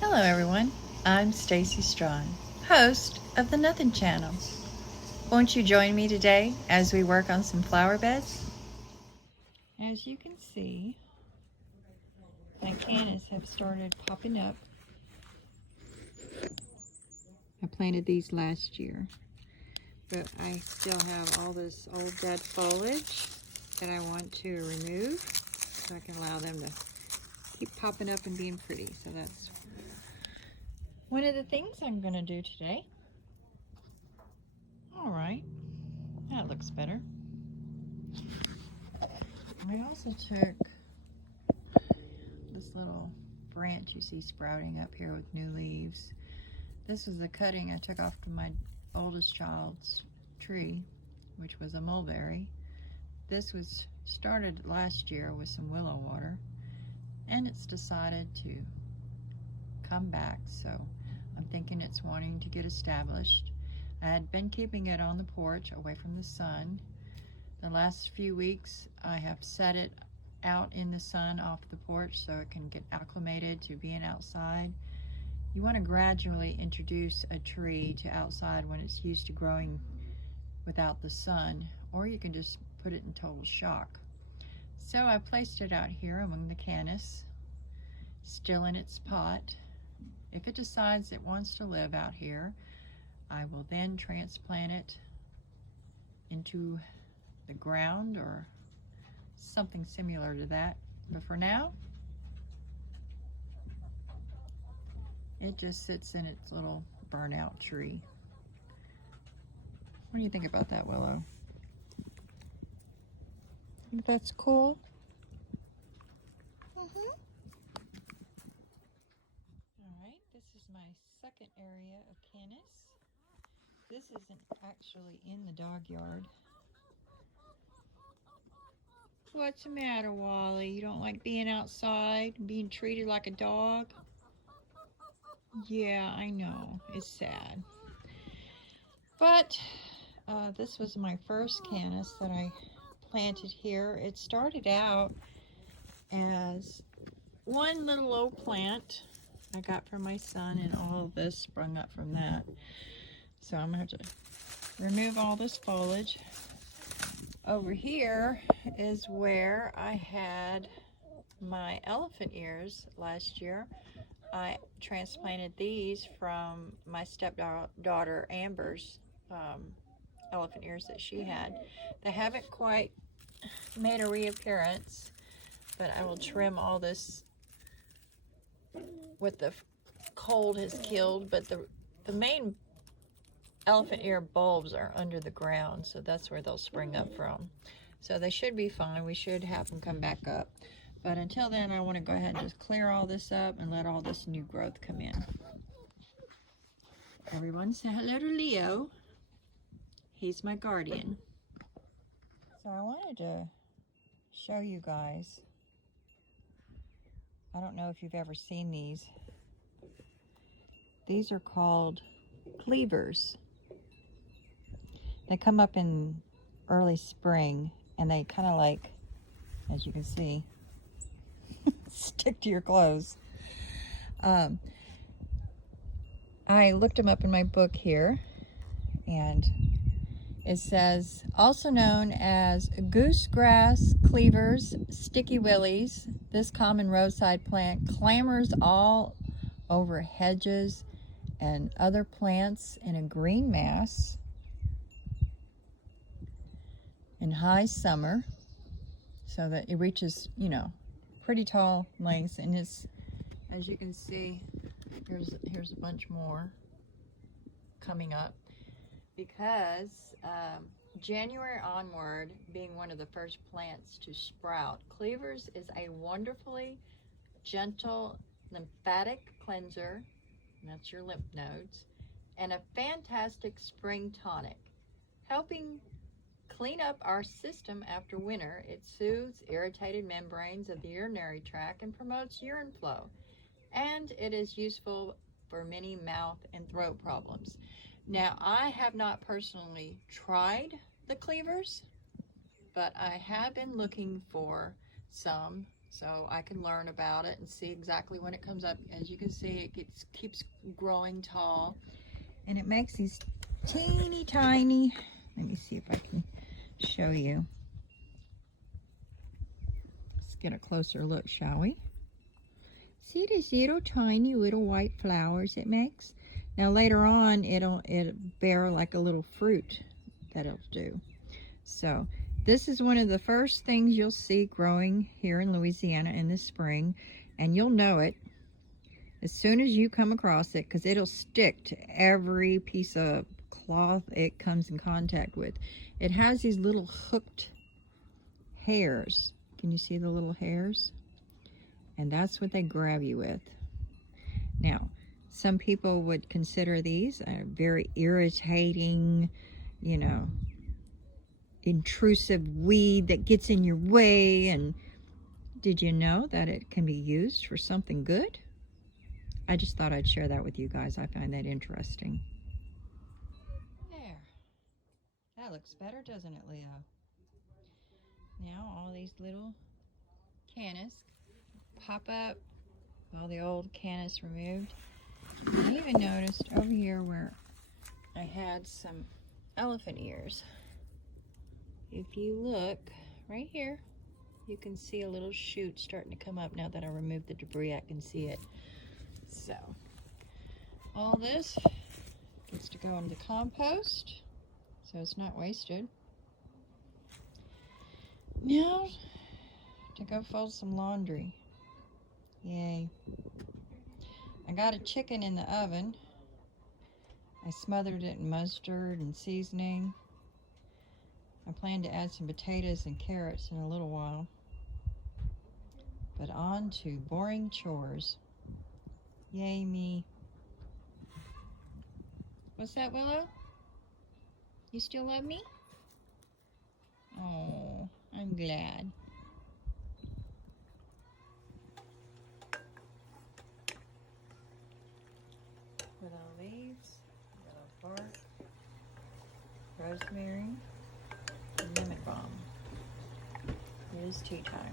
Hello everyone, I'm Stacy Strawn, host of the Nothing Channel. Won't you join me today as we work on some flower beds? As you can see, my cannas have started popping up. I planted these last year, but I still have all this old dead foliage that I want to remove so I can allow them to keep popping up and being pretty. So that's one of the things I'm going to do today. All right, that looks better. I also took this little branch you see sprouting up here with new leaves. This was a cutting I took off of my oldest child's tree, which was a mulberry. This was started last year with some willow water, and it's decided to come back, so I'm thinking it's wanting to get established. I had been keeping it on the porch away from the sun. The last few weeks I have set it out in the sun off the porch so it can get acclimated to being outside. You want to gradually introduce a tree to outside when it's used to growing without the sun, or you can just put it in total shock. So I placed it out here among the cannas, still in its pot. If it decides it wants to live out here, I will then transplant it into the ground or something similar to that. But for now, it just sits in its little burnout tree. What do you think about that, Willow? Think that's cool? All right, this is my second area of cannas. This isn't actually in the dog yard. What's the matter, Wally? You don't like being outside and being treated like a dog? Yeah, I know. It's sad. But this was my first cannas that I planted here. It started out as one little old plant I got from my son, and all of this sprung up from that. So I'm going to have to remove all this foliage. Over here is where I had my elephant ears last year. I transplanted these from my stepdaughter Amber's elephant ears that she had. They haven't quite made a reappearance, but I will trim all this what the cold has killed. But the main elephant ear bulbs are under the ground, so that's where they'll spring up from. So they should be fine. We should have them come back up. But until then, I want to go ahead and just clear all this up and let all this new growth come in. Everyone say hello to Leo. He's my guardian. So I wanted to show you guys. I don't know if you've ever seen these. These are called cleavers. They come up in early spring, and they kind of like, as you can see, stick to your clothes. I looked them up in my book here, and it says, also known as goosegrass cleavers, sticky willies, this common roadside plant clambers all over hedges and other plants in a green mass in high summer, so that it reaches, pretty tall lengths. And it's, as you can see, here's a bunch more coming up, because January onward being one of the first plants to sprout, cleavers is a wonderfully gentle lymphatic cleanser, and that's your lymph nodes, and a fantastic spring tonic, helping clean up our system after winter. It soothes irritated membranes of the urinary tract and promotes urine flow, and it is useful for many mouth and throat problems. Now, I have not personally tried the cleavers, but I have been looking for some so I can learn about it and see exactly when it comes up. As you can see, it keeps growing tall, and it makes these teeny tiny, let me see if I can show you. Let's get a closer look, shall we? See these little tiny little white flowers it makes? Now later on it'll bear like a little fruit that it'll do. So this is one of the first things you'll see growing here in Louisiana in the spring, and you'll know it as soon as you come across it, because it'll stick to every piece of cloth it comes in contact with. It has these little hooked hairs. Can you see the little hairs? And that's what they grab you with. Now, some people would consider these a very irritating, you know, intrusive weed that gets in your way. And did you know that it can be used for something good? I just thought I'd share that with you guys. I find that interesting. There. That looks better, doesn't it, Leo? Now all these little canis pop up, all the old canis removed. I even noticed over here where I had some elephant ears. If you look right here, you can see a little shoot starting to come up. Now that I removed the debris, I can see it. So all this gets to go into the compost, so it's not wasted. Now to go fold some laundry. Yay. I got a chicken in the oven. I smothered it in mustard and seasoning. I plan to add some potatoes and carrots in a little while. But on to boring chores. Yay me. What's that, Willow? You still love me? Oh, I'm glad. Willow leaves, willow bark, rosemary, and lemon balm. It is tea time.